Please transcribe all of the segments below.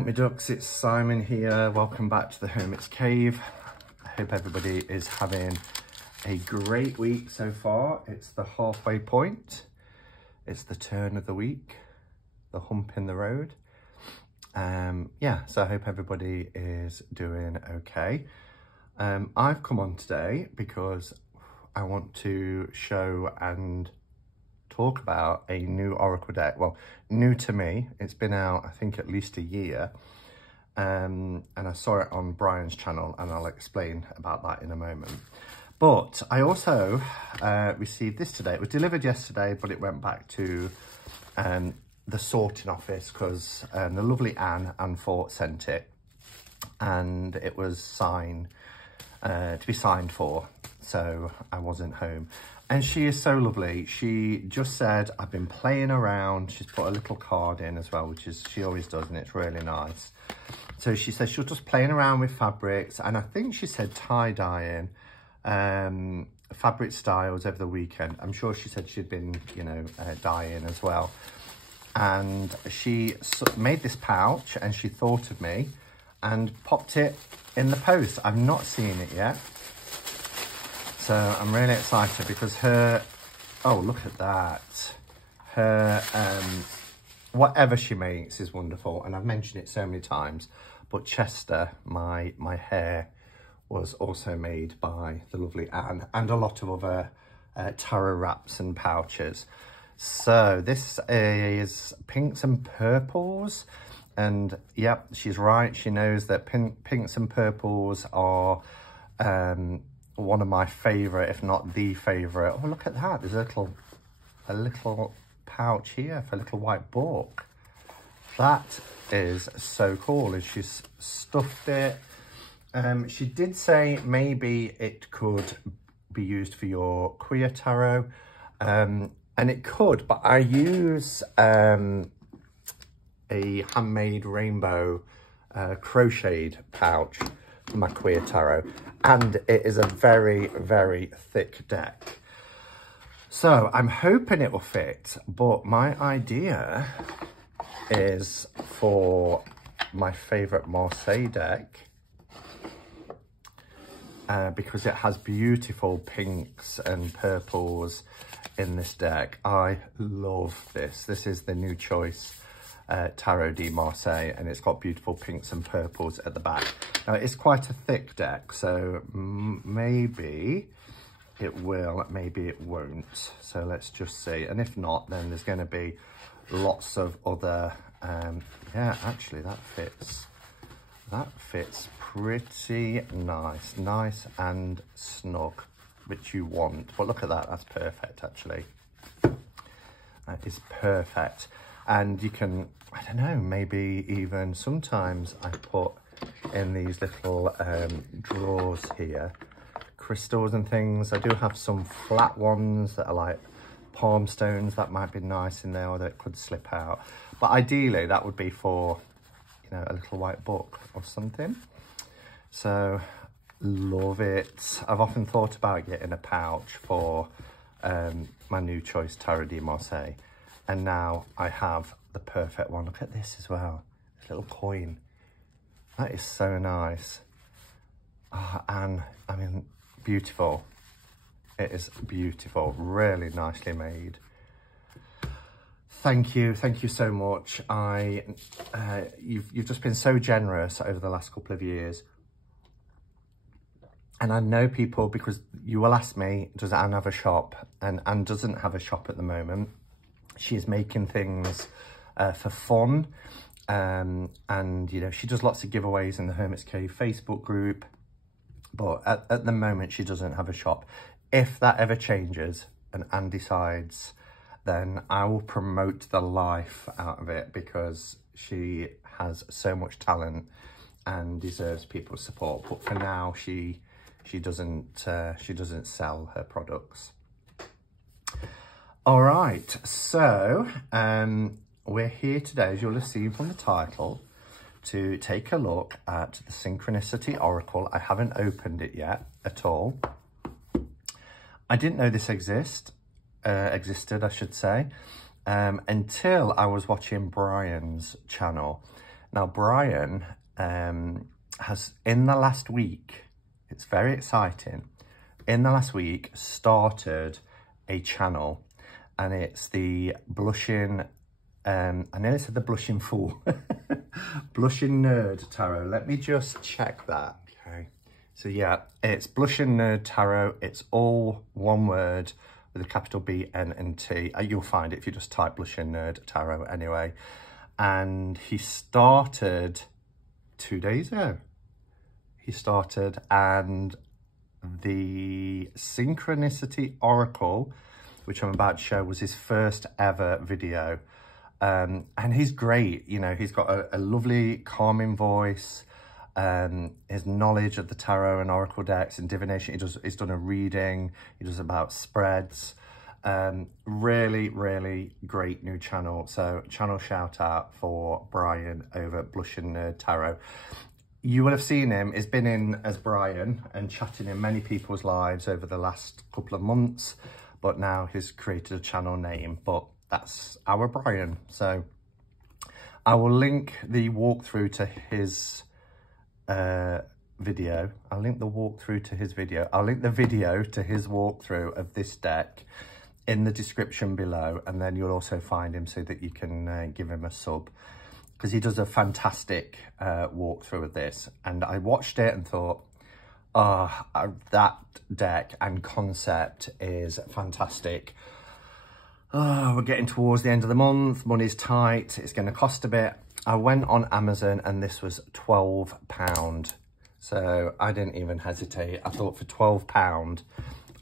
Milk Me Ducks, it's Simon here. Welcome back to the Hermit's Cave. I hope everybody is having a great week so far. It's the halfway point. It's the turn of the week, the hump in the road. Yeah, so I hope everybody is doing okay. I've come on today because I want to show and talk about a new Oracle deck. Well, new to me. It's been out, I think, at least a year. And I saw it on Brian's channel, and I'll explain about that in a moment. But I also received this today. It was delivered yesterday, but it went back to the sorting office because the lovely Anne Fort sent it, and it was signed to be signed for, so I wasn't home. And she is so lovely. She just said, I've been playing around. She's put a little card in as well, which is, she always does, and it's really nice. So she says she's just playing around with fabrics, and I think she said tie-dyeing fabric styles over the weekend. I'm sure she said she'd been, you know, dyeing as well. And she made this pouch, and she thought of me and popped it in the post. I've not seen it yet. So I'm really excited because her, oh, look at that. Her, whatever she makes is wonderful. And I've mentioned it so many times, but Chester, my hair, was also made by the lovely Anne, and a lot of other tarot wraps and pouches. So this is pinks and purples. And yep, she's right. She knows that pinks and purples are one of my favourite, if not the favourite. Oh, look at that. There's a little pouch here for a little white book. That is so cool. And she's stuffed it. She did say maybe it could be used for your queer tarot. And it could, but I use a handmade rainbow crocheted pouch for my queer tarot, and it is a very, very thick deck. So I'm hoping it will fit, but my idea is for my favourite Marseille deck, because it has beautiful pinks and purples in this deck. I love this. This is the new choice Tarot de Marseille, and it's got beautiful pinks and purples at the back. Now, it's quite a thick deck, so maybe it will, maybe it won't. So let's just see. And if not, then there's going to be lots of other, yeah, actually that fits. That fits pretty nice. Nice and snug, which you want. But look at that, that's perfect, actually. That is perfect. And you can, I don't know, maybe even sometimes I put in these little drawers here, crystals and things. I do have some flat ones that are like palm stones. That might be nice in there, or that could slip out. But ideally, that would be for, you know, a little white book or something. So, love it. I've often thought about getting a pouch for my new choice Tarot de Marseille. And now I have the perfect one. Look at this as well. This little coin. That is so nice. Oh, and I mean, beautiful. It is beautiful. Really nicely made. Thank you so much. You've just been so generous over the last couple of years. And I know people, because you will ask me, does Anne have a shop? And Anne doesn't have a shop at the moment. She is making things for fun, and you know, she does lots of giveaways in the Hermit's Cave Facebook group, but at the moment she doesn't have a shop. If that ever changes and Anne decides, then I will promote the life out of it, because she has so much talent and deserves people's support. But for now, she doesn't sell her products. All right, so we're here today, as you'll have seen from the title, to take a look at the Synchronicity Oracle. I haven't opened it yet at all. I didn't know this existed, I should say, until I was watching Brian's channel. Now, Brian has, in the last week, it's very exciting, in the last week started a channel, and it's the Blushing, I nearly said the Blushing Fool, Blushing Nerd Tarot. Let me just check that, okay. So yeah, it's Blushing Nerd Tarot. It's all one word with a capital B, N and T. You'll find it if you just type Blushing Nerd Tarot anyway. And he started 2 days ago. He started, and the Synchronicity Oracle, which I'm about to show, was his first ever video. And he's great, you know, he's got a lovely calming voice. His knowledge of the tarot and oracle decks and divination, he's done a reading, he does about spreads. Really, really great new channel. So channel shout out for Brian over at Blushing Nerd Tarot. You will have seen him, he's been in as Brian and chatting in many people's lives over the last couple of months, but now he's created a channel name, but that's our Brian. So I will link the walkthrough to his video. I'll link the walkthrough to his video. I'll link the video to his walkthrough of this deck in the description below, and then you'll also find him so that you can give him a sub, because he does a fantastic walkthrough of this. And I watched it and thought, oh, that deck and concept is fantastic. Oh, we're getting towards the end of the month, money's tight, it's going to cost a bit. I went on Amazon and this was £12. So I didn't even hesitate. I thought for £12,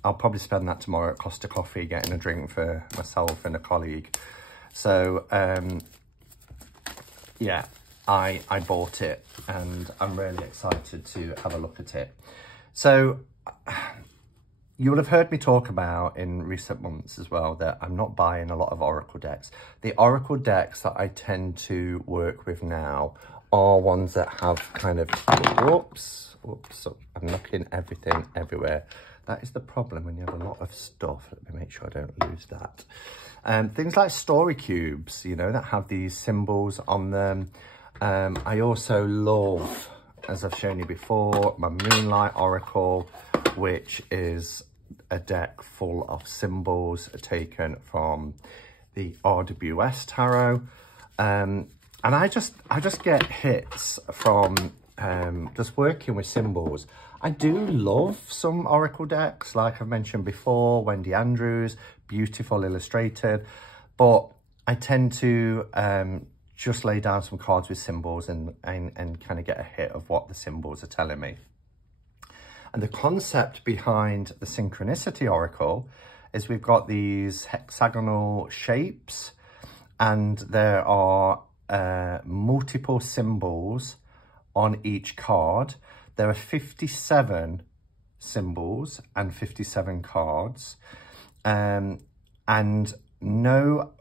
I'll probably spend that tomorrow at Costa Coffee getting a drink for myself and a colleague. So, yeah, I bought it and I'm really excited to have a look at it. So you will have heard me talk about in recent months as well that I'm not buying a lot of oracle decks. The oracle decks that I tend to work with now are ones that have kind of, whoops, I'm knocking everything everywhere. That is the problem when you have a lot of stuff. Let me make sure I don't lose that. Things like story cubes, you know, that have these symbols on them. I also love, as I've shown you before, my Moonlight Oracle, which is a deck full of symbols taken from the RWS Tarot. And I just get hits from just working with symbols. I do love some oracle decks, like I've mentioned before, Wendy Andrews, beautiful illustrated, but I tend to just lay down some cards with symbols and kind of get a hit of what the symbols are telling me. And the concept behind the Synchronicity Oracle is we've got these hexagonal shapes, and there are multiple symbols on each card. There are 57 symbols and 57 cards, and no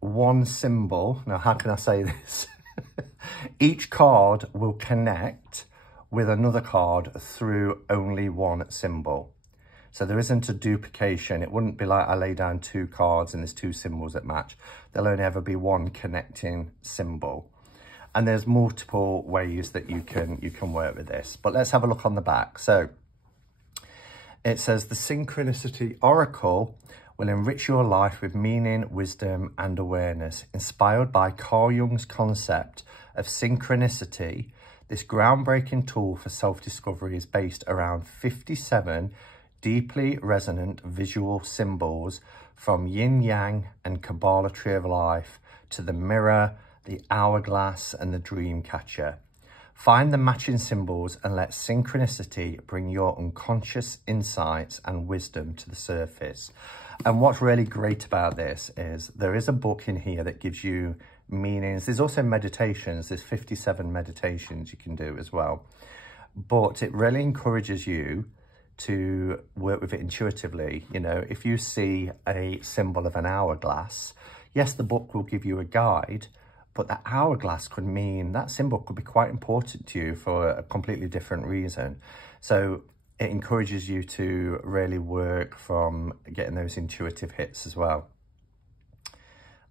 one symbol, now how can I say this? Each card will connect with another card through only one symbol. So there isn't a duplication. It wouldn't be like I lay down two cards and there's two symbols that match. There'll only ever be one connecting symbol. And there's multiple ways that you can work with this. But let's have a look on the back. So it says the Synchronicity Oracle will enrich your life with meaning, wisdom, and awareness. Inspired by Carl Jung's concept of synchronicity, this groundbreaking tool for self-discovery is based around 57 deeply resonant visual symbols, from yin-yang and Kabbalah Tree of Life to the mirror, the hourglass, and the dream catcher. Find the matching symbols and let synchronicity bring your unconscious insights and wisdom to the surface. And what's really great about this is there is a book in here that gives you meanings. There's also meditations. There's 57 meditations you can do as well. But it really encourages you to work with it intuitively. You know, if you see a symbol of an hourglass, yes, the book will give you a guide, but that hourglass could mean that symbol could be quite important to you for a completely different reason. So it encourages you to really work from getting those intuitive hits as well.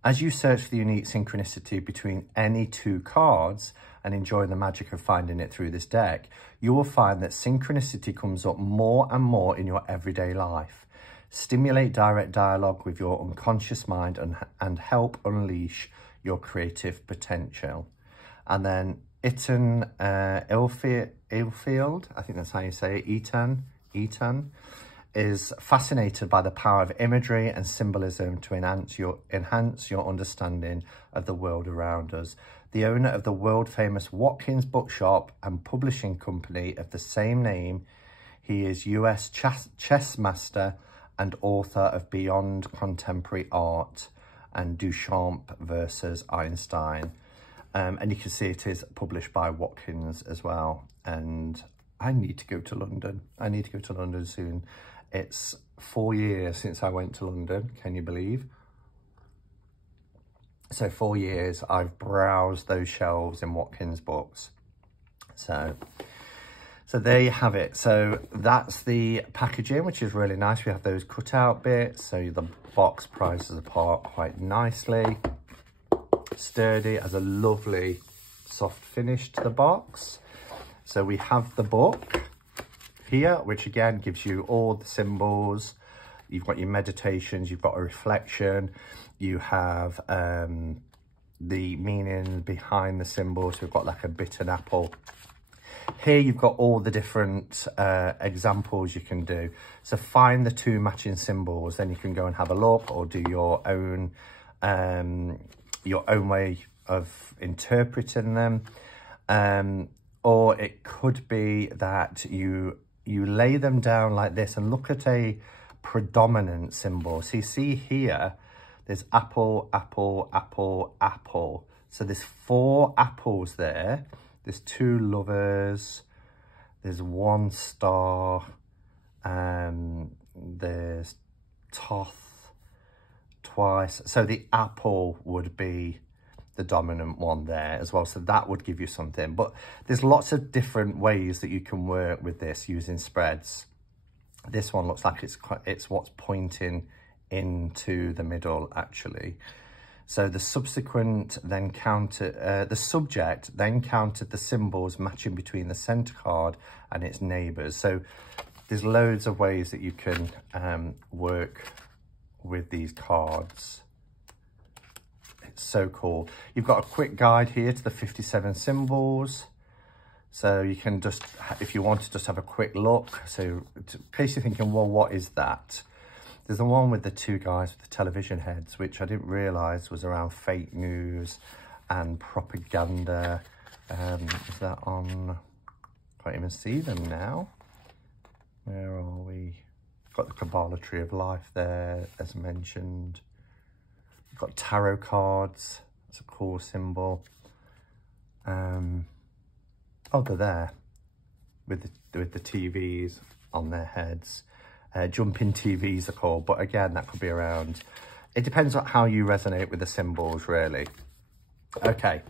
As you search for the unique synchronicity between any two cards and enjoy the magic of finding it through this deck, you will find that synchronicity comes up more and more in your everyday life. Stimulate direct dialogue with your unconscious mind and help unleash your creative potential. And then Eaton Ilfield, I think that's how you say it, Eaton, is fascinated by the power of imagery and symbolism to enhance your understanding of the world around us. The owner of the world-famous Watkins Bookshop and publishing company of the same name, he is US chess master and author of Beyond Contemporary Art and Duchamp versus Einstein. And you can see it is published by Watkins as well. And I need to go to London. I need to go to London soon. It's 4 years since I went to London, can you believe? So 4 years I've browsed those shelves in Watkins books. So there you have it. So that's the packaging, which is really nice. We have those cutout bits, so the box prices apart quite nicely. Sturdy, has a lovely soft finish to the box. So we have the book here, which again gives you all the symbols. You've got your meditations, you've got a reflection, you have the meaning behind the symbols. We've got like a bitten apple. Here you've got all the different examples you can do. So find the two matching symbols, then you can go and have a look or do your own way of interpreting them. Or it could be that you lay them down like this and look at a predominant symbol. So you see here, there's apple, apple, apple, apple. So there's 4 apples there. There's 2 lovers. There's 1 star. There's Toth twice. So the apple would be the dominant one there as well. So that would give you something. But there's lots of different ways that you can work with this using spreads. This one looks like it's what's pointing into the middle actually. So the subject then counted the symbols matching between the center card and its neighbors. So there's loads of ways that you can work with these cards. It's so cool. You've got a quick guide here to the 57 symbols. So you can just, if you want to just have a quick look. So in case you're thinking, well, what is that? There's the one with the 2 guys with the television heads, which I didn't realise was around fake news and propaganda. Is that on? Can't even see them now. Where are we? Got the Kabbalah Tree of Life there, as mentioned. We've got tarot cards. That's a cool symbol. Oh, they're there with the TVs on their heads. Jumping TVs are called, but again, that could be around. It depends on how you resonate with the symbols, really. Okay,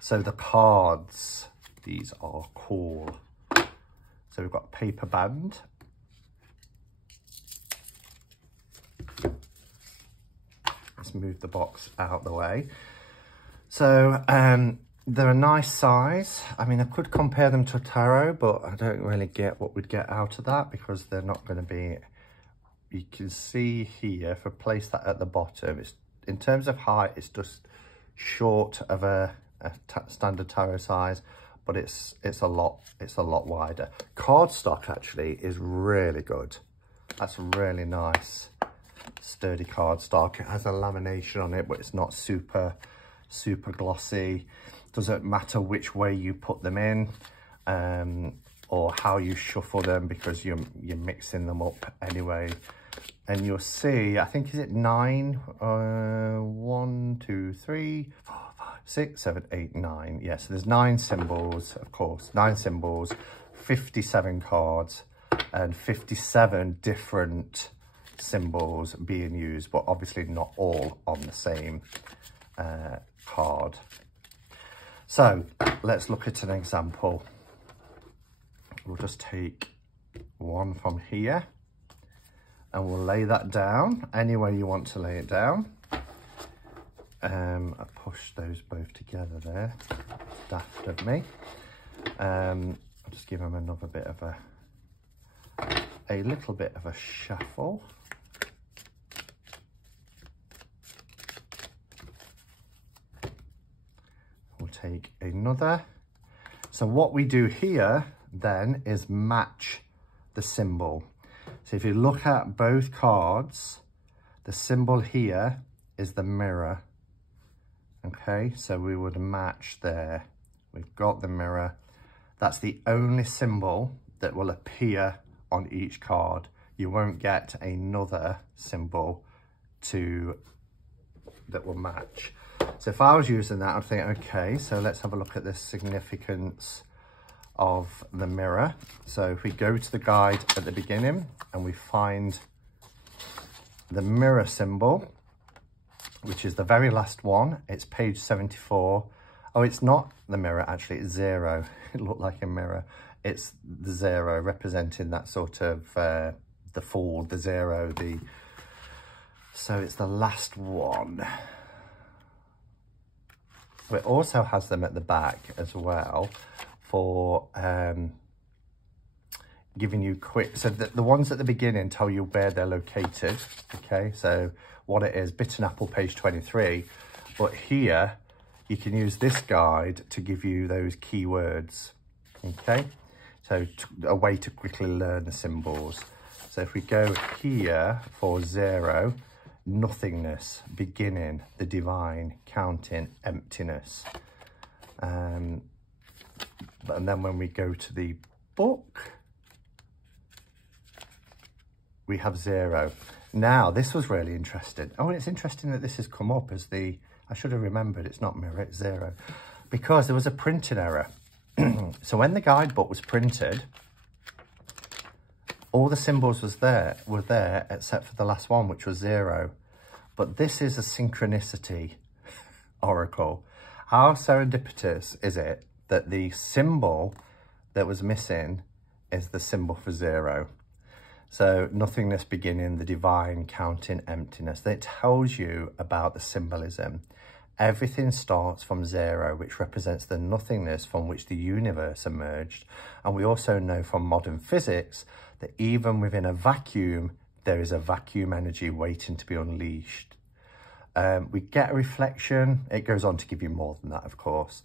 so the cards, these are cool. So we've got a paper band. Let's move the box out the way. So they're a nice size. I mean, I could compare them to a tarot, but I don't really get what we'd get out of that because they're not going to be, you can see here, if I place that at the bottom, it's, in terms of height, it's just short of a standard tarot size, but it's a lot wider. Cardstock actually is really good. That's really nice, sturdy cardstock. It has a lamination on it, but it's not super glossy. Doesn't matter which way you put them in or how you shuffle them, because you're mixing them up anyway. And you'll see, I think, is it 9? 1, 2, 3, 4, 5, 6, 7, 8, 9. Yeah, so there's 9 symbols, of course, 9 symbols, 57 cards, and 57 different symbols being used, but obviously not all on the same card. So let's look at an example. We'll just take one from here and we'll lay that down any way you want to lay it down. I pushed those both together there. Daft of me. I'll just give them another bit of a little bit of a shuffle. We'll take another. So what we do here then is match the symbol. So if you look at both cards, the symbol here is the mirror. Okay, so we would match there. We've got the mirror. That's the only symbol that will appear on each card. You won't get another symbol that will match. So if I was using that, I'd think, okay, so let's have a look at the significance of the mirror. So if we go to the guide at the beginning and we find the mirror symbol, which is the very last one, it's page 74. Oh, it's not the mirror, actually, it's 0. It looked like a mirror. It's the 0 representing that sort of the fall, the 0, so it's the last one. It also has them at the back as well for giving you quick, so the ones at the beginning tell you where they're located, okay? So what it is, Bit and Apple, page 23, but here you can use this guide to give you those keywords, okay? So a way to quickly learn the symbols. So if we go here for 0, nothingness, beginning, the divine, counting, emptiness. And then when we go to the book, we have 0. Now, this was really interesting. Oh, and it's interesting that this has come up as I should have remembered it's not mirror, it's 0. Because there was a printing error. So when the guidebook was printed, all the symbols were there except for the last one, which was 0. But this is a synchronicity oracle. How serendipitous is it that the symbol that was missing is the symbol for 0? So nothingness, beginning, the divine, counting, emptiness. That tells you about the symbolism. Everything starts from 0, which represents the nothingness from which the universe emerged. And we also know from modern physics that even within a vacuum, there is a vacuum energy waiting to be unleashed. We get a reflection. It goes on to give you more than that, of course.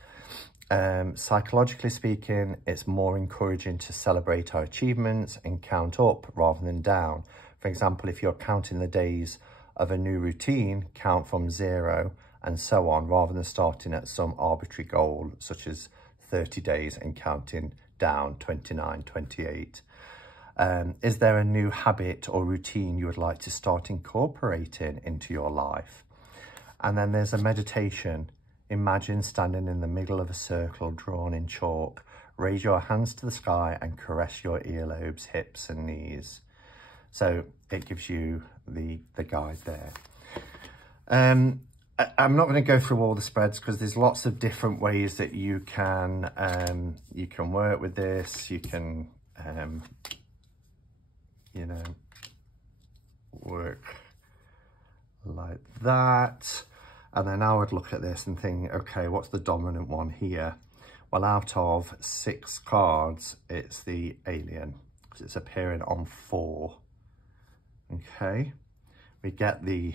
Psychologically speaking, it's more encouraging to celebrate our achievements and count up rather than down. For example, if you're counting the days of a new routine, count from 0 and so on, rather than starting at some arbitrary goal, such as 30 days and counting down 29, 28. Is there a new habit or routine you would like to start incorporating into your life? And then there's a meditation. Imagine standing in the middle of a circle drawn in chalk. Raise your hands to the sky and caress your earlobes, hips and knees. So it gives you the guide there. I'm not going to go through all the spreads because there's lots of different ways that you can work with this. You can, you know, work like that. And then I would look at this and think, okay, what's the dominant one here? Well, out of 6 cards, it's the alien because it's appearing on 4. Okay, we get the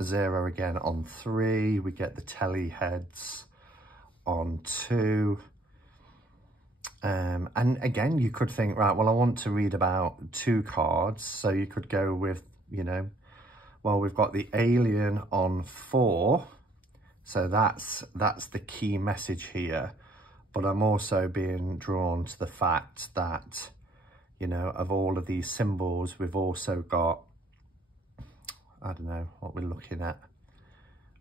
0 again on 3. We get the telly heads on 2. And again, you could think, right, well, I want to read about 2 cards. So you could go with, you know, well, we've got the alien on 4. So that's the key message here. But I'm also being drawn to the fact that, you know, of all of these symbols, we've also got, I don't know what we're looking at.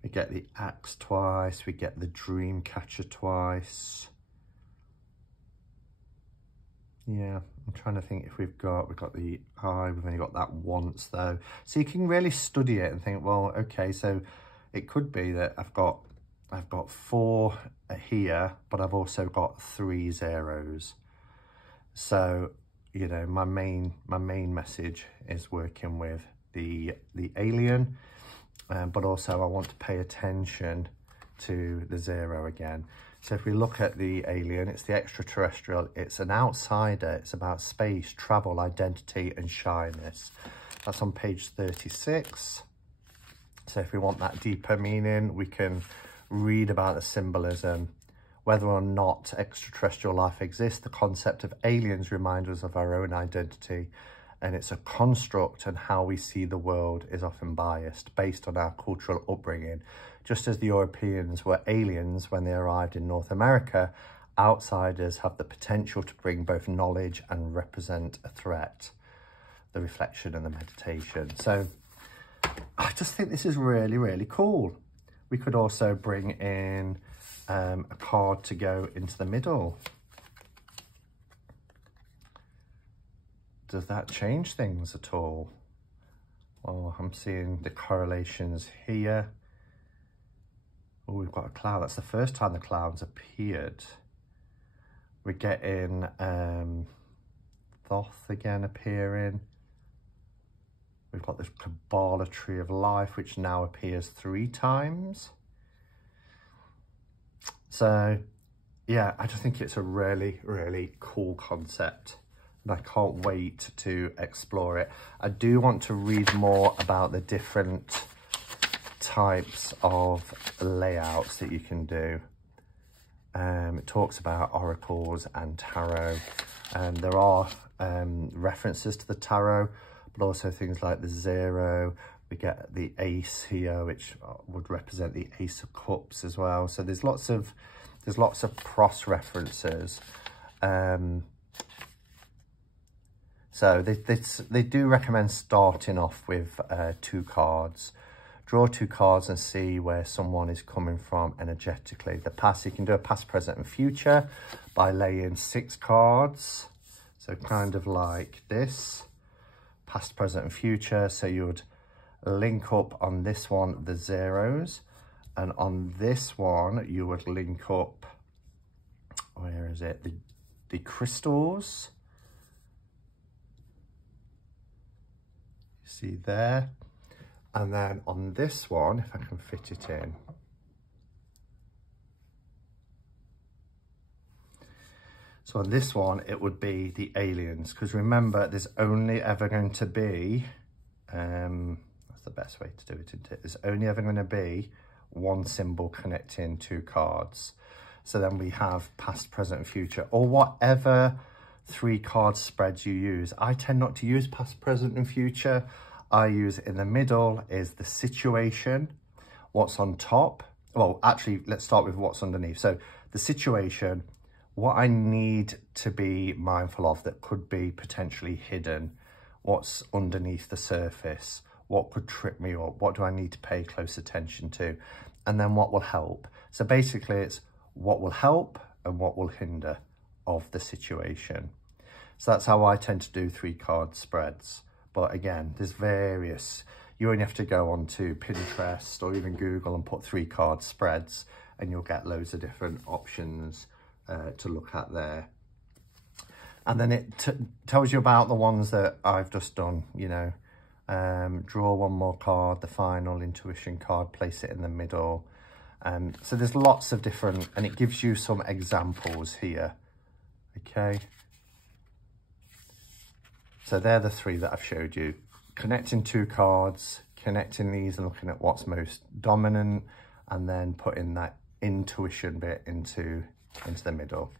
We get the axe twice. We get the dream catcher twice. Yeah, I'm trying to think if we've got the eye. We've only got that once though. So you can really study it and think, well, okay, so it could be that I've got 4 here, but I've also got 3 zeros. So, you know, my main message is working with the alien. but also I want to pay attention to the 0 again. So if we look at the alien, it's the extraterrestrial, it's an outsider, it's about space, travel, identity and shyness. That's on page 36. So if we want that deeper meaning, we can read about the symbolism. Whether or not extraterrestrial life exists, the concept of aliens reminds us of our own identity, and it's a construct, and how we see the world is often biased based on our cultural upbringing. Just as the Europeans were aliens when they arrived in North America, outsiders have the potential to bring both knowledge and represent a threat. The reflection and the meditation. So I just think this is really, really cool. We could also bring in a card to go into the middle. Does that change things at all? Well, I'm seeing the correlations here. Oh, we've got a cloud. That's the first time the clouds appeared. We're getting Thoth again appearing. We've got the Kabbalah Tree of Life, which now appears 3 times. So, yeah, I just think it's a really, really cool concept. And I can't wait to explore it. I do want to read more about the different types of layouts that you can do. It talks about oracles and tarot. And there are references to the tarot, but also things like the 0. We get the ace here, which would represent the Ace of Cups as well. So there's lots of cross references. So they do recommend starting off with 2 cards. Draw 2 cards and see where someone is coming from energetically. The past, you can do a past, present and future by laying 6 cards. So kind of like this, past, present and future. So you would link up on this one, the 0s. And on this one, you would link up, where is it? The crystals. You see there. And then on this one, if I can fit it in. So on this one, it would be the aliens. Because remember, there's only ever going to be, that's the best way to do it, isn't it? There's only ever going to be 1 symbol connecting 2 cards. So then we have past, present, and future, or whatever 3 card spreads you use. I tend not to use past, present, and future. I use in the middle is the situation, what's on top. Well, actually, let's start with what's underneath. So the situation, what I need to be mindful of that could be potentially hidden, what's underneath the surface, what could trip me up, what do I need to pay close attention to, and then what will help. So basically it's what will help and what will hinder of the situation. So that's how I tend to do 3 card spreads. But again, there's various, you only have to go onto Pinterest or even Google and put 3 card spreads and you'll get loads of different options to look at there. And then it tells you about the ones that I've just done, you know, draw 1 more card, the final intuition card, place it in the middle. And so there's lots of different, and it gives you some examples here, okay? So they're the 3 that I've showed you. Connecting 2 cards, connecting these and looking at what's most dominant, and then putting that intuition bit into the middle.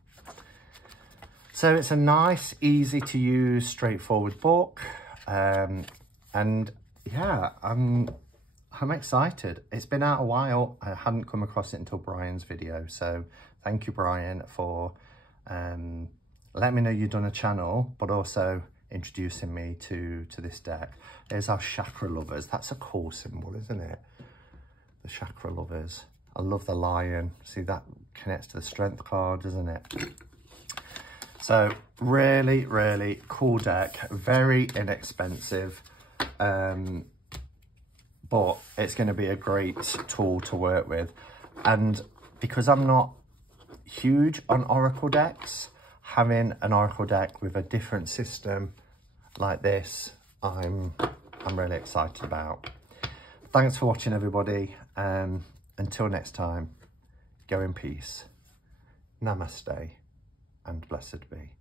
So it's a nice, easy to use, straightforward book. And yeah, I'm excited. It's been out a while. I hadn't come across it until Brian's video. So thank you, Brian, for letting me know you've done a channel, but also introducing me to this deck. There's our chakra lovers. That's a cool symbol, isn't it? The chakra lovers. I love the lion. See, that connects to the strength card, doesn't it? So really, really cool deck. Very inexpensive. But it's going to be a great tool to work with. And because I'm not huge on Oracle decks, having an Oracle deck with a different system like this, I'm really excited about. thanks for watching, everybody. Until next time, go in peace. Namaste and blessed be.